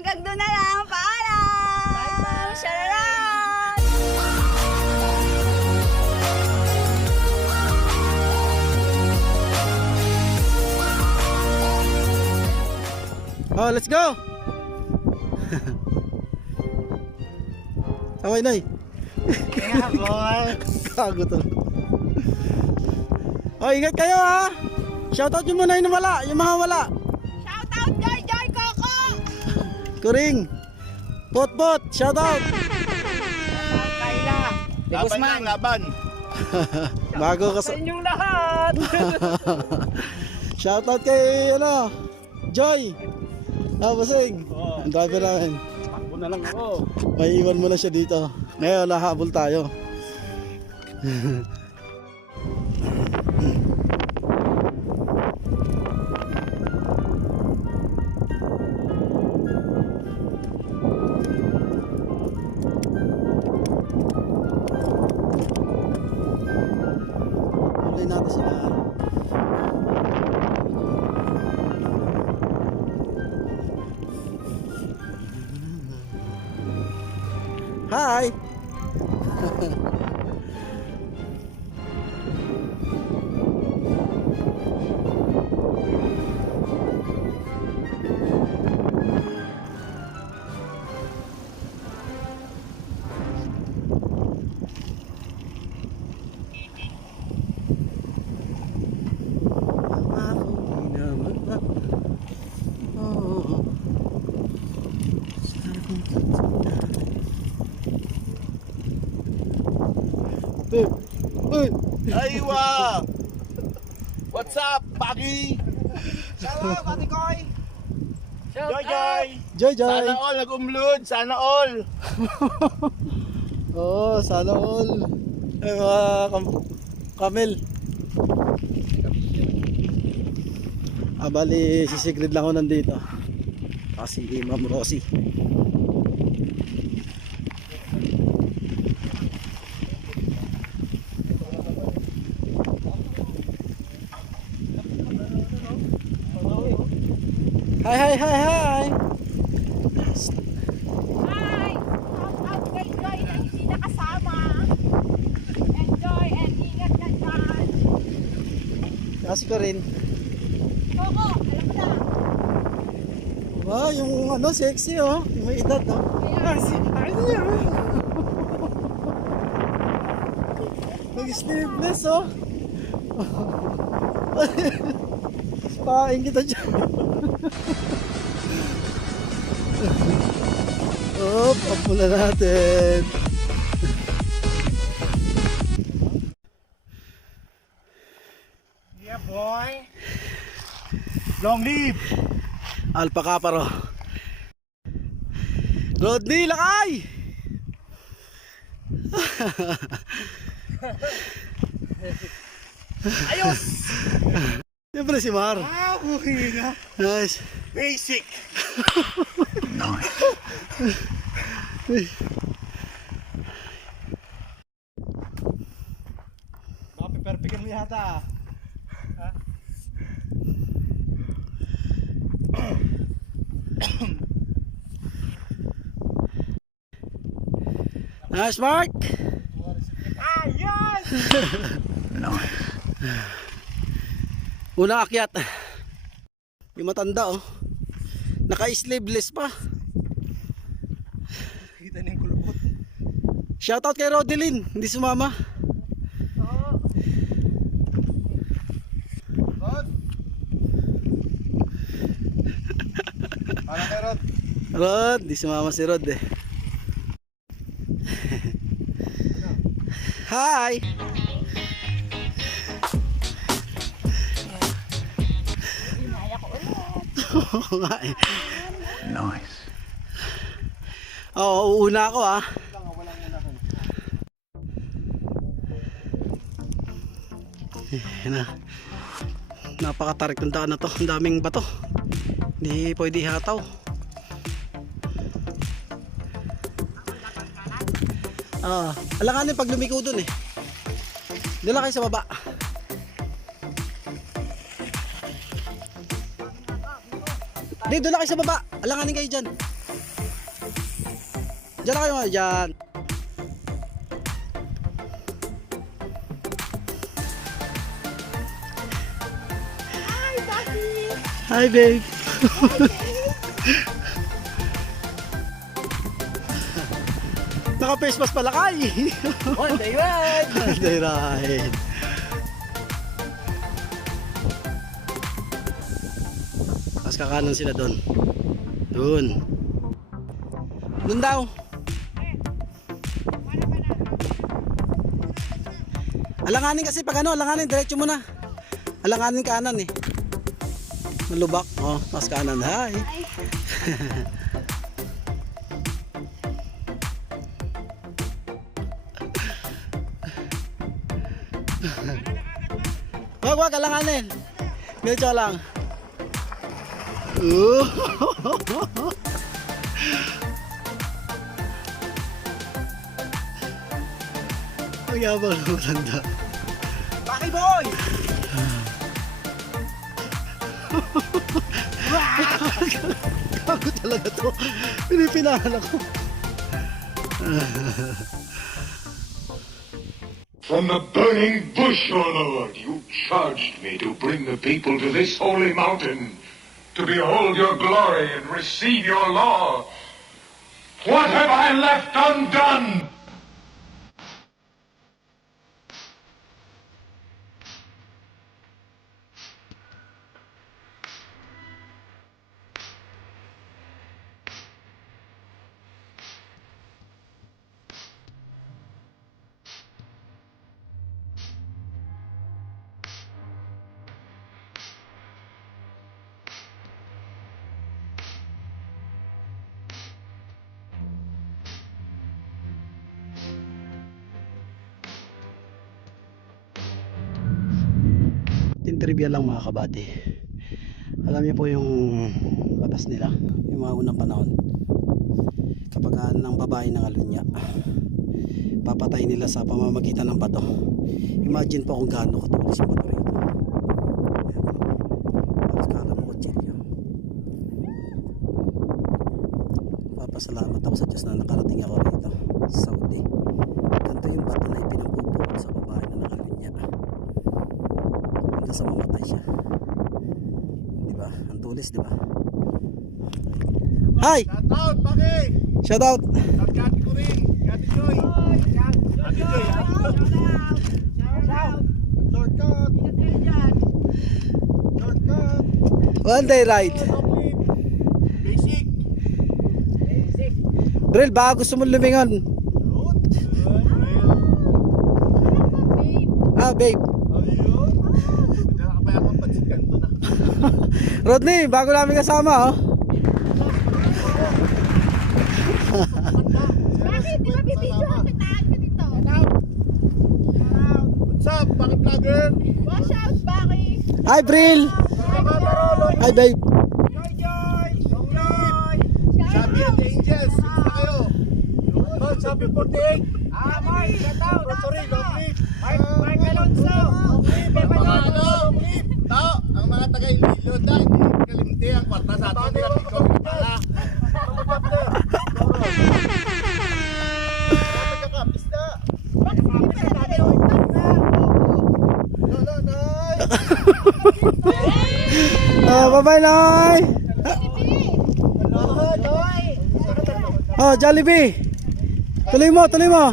Hanggang doon na lang. Paalam! Bye-bye! Shararan! Oh, let's go! Away, Nay. Kaya boy! Gago to. Oh, ingat kayo ha! Shoutout nyo muna yung wala, yung mga wala. Shoutout Joy Joy Coco! Kuring! Pot, shoutout! Kayla! Laban lang, laban. Bago ka Sa sa... inyong lahat! Shoutout kay, Joy! Basing! Oh. Ang driver namin. Takbo na lang ako. May iwan mo na siya dito. Ngayon, nahabol tayo. Huli natin sila. Hi! Uy! Aywa! What's up, Pagi? Hello, Pati Koy! Joy, Joy! Joy, Joy! Sana all nag-umlod, sana all! Oo, sana all. Ay, mga kamel. Bali, si Sigrid lang ako nandito. Kasi Ma'am Rosie. Hi, hi, hi, hi! Hi! Shoutout kay Joy na hindi nakasama. Enjoy and ingat ka dyan. Kasi ko rin. Coco, alam mo na. Wow, yung sexy oh. Yung may edad oh. Mag-sleeveless oh. Spain kita dyan. Oh, up muna natin. Yeah, boy! Long live! Alpha Kaparo. Rodney, lakay! Ayos! Siyempre si Mar. Uwi na. Nice. Basic! Mapiperpikan mo yata. Nice, Mark. Ayos! Una akyat. Yung matanda oh. Naka-sleeveless pa. Kita na yung kulubot. Shoutout kay Rodelyn, hindi sumama. Rod! Ano kay Rod? Rod, hindi sumama si Rod eh. Hi! Oo nga eh. Nice. Oo, uuna ako ah. Yan na. Napakatarik ng daan na to. Ang daming bato. Hindi pwede hataw. Alanganin pag lumiko dun eh. Dala kayo sa baba. Hindi, doon na kayo sa baba. Alanganin kayo dyan. Diyan na kayo mga dyan. Hi, Daddy! Hi, babe. Naka-face mask pala kay. One day ride! Day ride. Tapos kakanan sila doon. Doon. Doon daw. Alanganin kasi pag ano, alanganin, diretso mo na. Alanganin kanan eh. Malubak. Oh, mas kanan. Hi. Wag, alanganin. Diretso lang. Ang yabang ng matanda. Baki boy! Gago talaga to. Pinipinahan ako. From the burning bush, O Lord, you charged me to bring the people to this holy mountain, to behold your glory and receive your law. What have I left undone? Trivia lang mga kabady. Alam niyo po yung labas nila, yung mga unang panahon. Kapag ng babae ng alunya, papatay nila sa pamamagitan ng bato. Imagine po kung gaano katulis yung bato rito. Tapos kala mo kutsilyo. Papasalamat ako sa Diyos na nakarating ako rito sa Saudi. Ganito yung bato na ipinapupukol sa babae na ng alunya. Hanggang sa mamatay siya. Diba? Ang tulis, diba? Hi! Shout out, Baki! Shout out! Shout out ko rin! Kati Joy! Kati Joy! Shortcut! Shortcut! One day ride. Basic! Bril, baka gusto mo lumingon. Ah, babe. Ayun! Nakakapayakang pansit kanto na. Rodney, bago namin kasama, oh. Bakit? Di ba bibidyo ka? Pitaan ka dito. What's up, Baki Vlogger? Watch out, Baki! Hi, Bril. Hi, babe. Joy, Joy! Long live! Sabi and Angels, kumusta kayo? Mark, sabi 48! Mark, shout out! Sorry, long live! Mark Alonso! Mga ano, tao, ang mga taga-Ililo na, hindi kalimti ang kwarta sa atin, hindi natin ikaw pala. Kapis na! Bakit hindi ka na rin? Bye-bye, Nay. Hello, Joy! Oh, Jollibee. Tuloy mo, tuloy mo.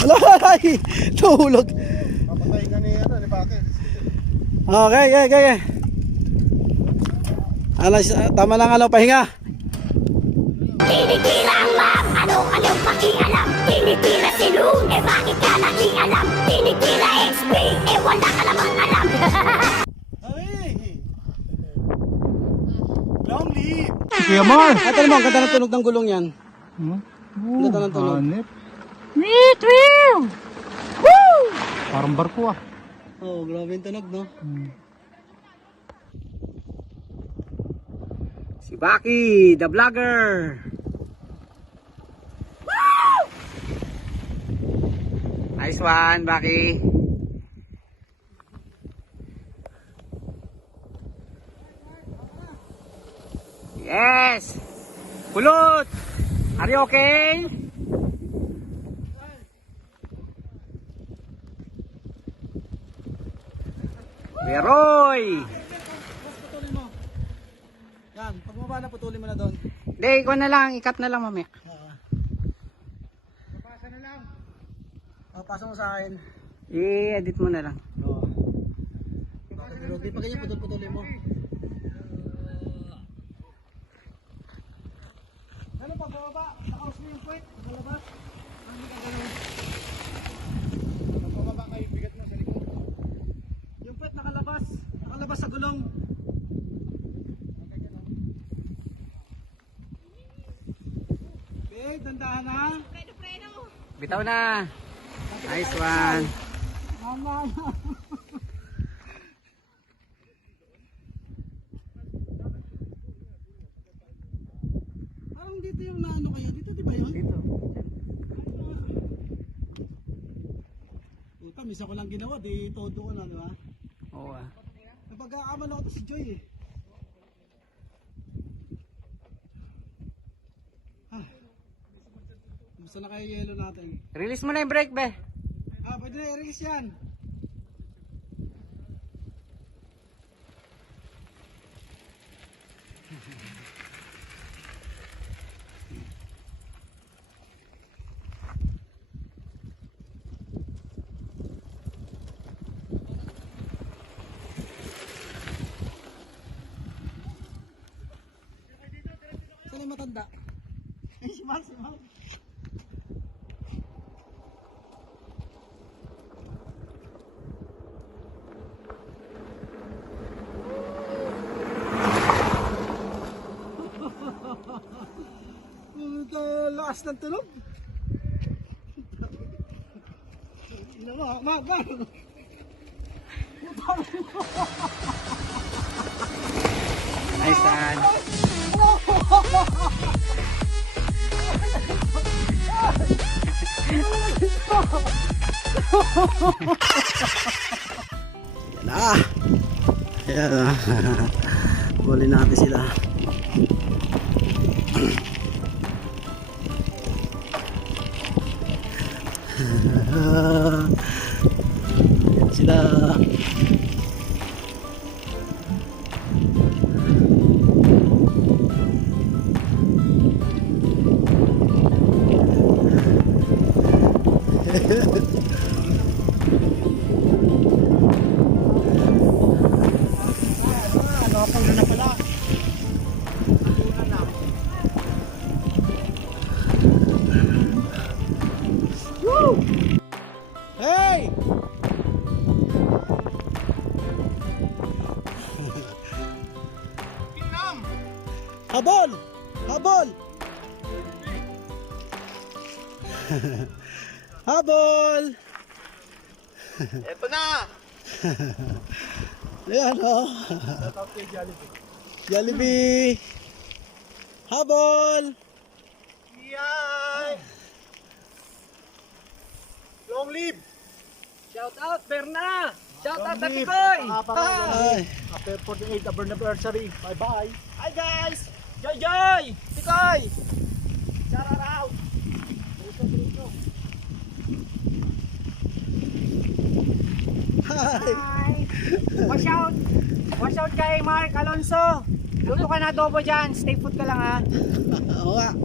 Hello, Nay. Tuhulog. Papatay ka ni Baki. Okay, okay. Ano, tama lang ano, pahinga. Tinitira ang map, anong pakialam? Tinitira si Loon, eh bakit ka nakialam? Tinitira XP, eh wala ka namang alam. Long live! Kuya Mar! Ito naman, ganda ng tunog ng gulong yan. Ganda ng tunog. Hanip. Parang barko ah. Oh, grabe yung tunog, no? Si Baki, the vlogger. Nice one, Baki. Yes. Kulot! Are you okay? Meroy! Putulin mo. Yan, pag mababa na putulin mo na doon. Hindi, ikaw na lang. Ikat na lang mamaya. Papasa na lang. Papasa mo sa akin. I-edit mo na lang. Oo. Pero di pa ganyan putulin mo. Ano pag bababa? Nakaus mo yung puwet? Nakalabas? Ano ka ganun? Pag bababa kayo, bigat mo sa likod. Yung puwet nakalabas. Nakalabas sa gulong. Okay, dandahan ha. Bitaw na. Nice one. Mama. Parang dito yung naano kayo. Dito di ba yun? Dito. Puta, misa ko lang ginawa. Di todo ko na, di ba? Oo ah. Napagkakaman ako to si Joy eh. Ah. Gusto na kayo yelo natin. Release mo na yung brake, be. Ah, pwede na i-release yan. Saan yung matanda? Ay, si Mark, si Mark. Lakas ng tunog. Ina mo, maga. Nice one. Yan na. Ayan na. Huli natin sila. Ayan sila. Nakapagod na pala. Woo! Hey! Habol! Habol! Habol! Eto na! Ayan o. Jollibee! Habol! Yay! Long live! Shout out, Berna! Shout out, Long live! Tatikoy! Ay! After 48th anniversary. Bye-bye! Hi guys! Joy Joy! Tikoy! Shout out! Hi! Watch out! Watch out kay Mark Alonso! Luto ka na adobo dyan. Stay put ka lang ha. Oo nga.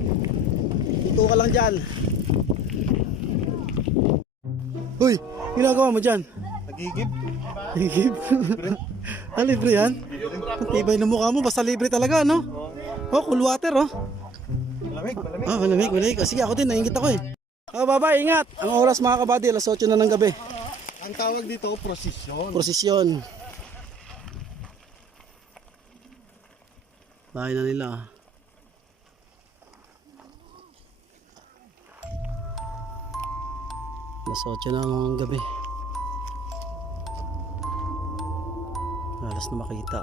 Tuto ka lang dyan. Uy! Ginagawa mo dyan? Nagigib? Higip. Ah, libre yan? Ang tibay ng mukha mo. Basta libre talaga, no? Oh, cool water, oh. Malamig, malamig. Ah, malamig, malamig. Oh, sige, ako din. Naingit ako eh. Oh, baba, ingat. Ang oras mga kabady, alas 8 na ng gabi. Ang tawag dito, prosesyon. Prosesyon. Bahay na nila. Alas 8 na ng gabi. Alas na makita.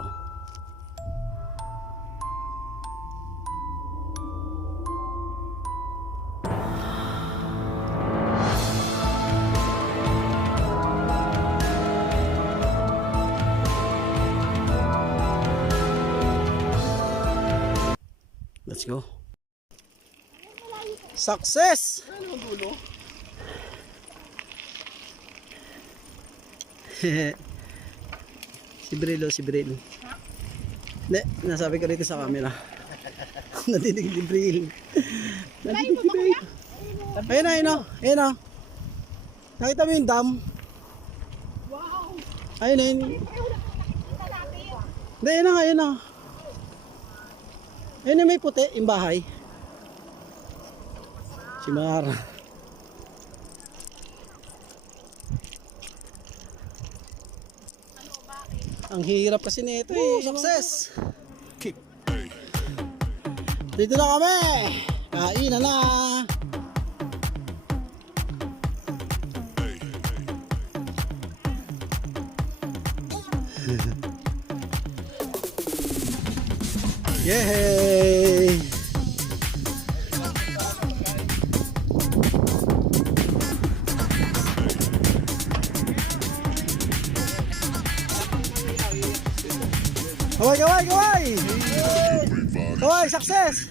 Let's go. Success! Si Brilo, si Brilo. Hindi, nasabi ko rito sa camera. Nadinig ni Bril. Nadinig ni Bril. Ayun na, ayun na. Ayun na. Nakita mo yung dam? Wow. Ayun na, ayun. Hindi, ayun na, ayun na. Ayun na may puti, yung bahay. Si Mara. Ang hirap kasi nito eh. Success! Dito na kami! Kainan na! Yay! Kaway, kaway, kaway! Kaway, success!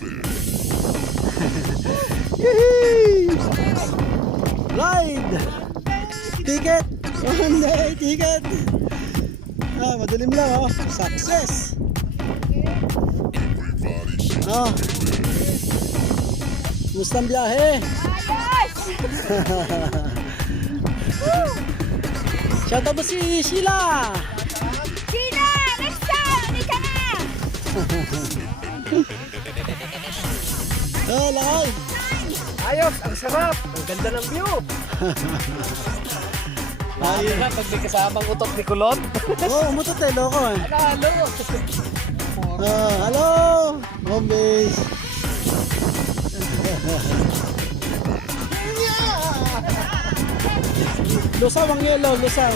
Yehey! Ride! Ticket! One day ticket! Ah, madilim lang oh. Success! Ah. Kumusta ang biyahe? Ayos! Shout out mo si Sheila! Gina! Next time! Hindi ka na! Oh, lakay! Ayos, ang sarap. Ang ganda ng view. Ayun. Pag may kasamang utot ni Kulot. Oh, umutot eh, loko eh. Halo. Hello! Home base! Lusaw ang yellow, lusaw.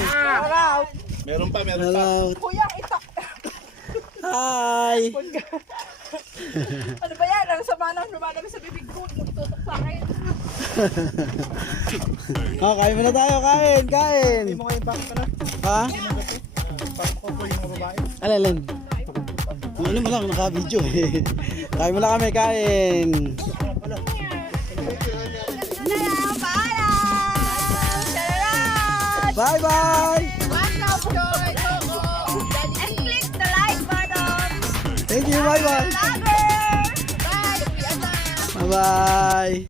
Meron pa. Hello. Kuya, ito. Hi! Ano ba yan? Ang sama nang lumalabas sa bibig ko. Magtutok sa akin. Oh, kain muna tayo, kain, kain. Hindi mo kayo bakit ka na? Ha? Parang ko po yung mga babae. Alin? Ano mo lang, naka-video eh. Kain muna kami, kain. Bye-bye! Watch out, Joy! And click the like button! Thank you, bye-bye! Vlogger! Bye! Uwian na! Bye-bye!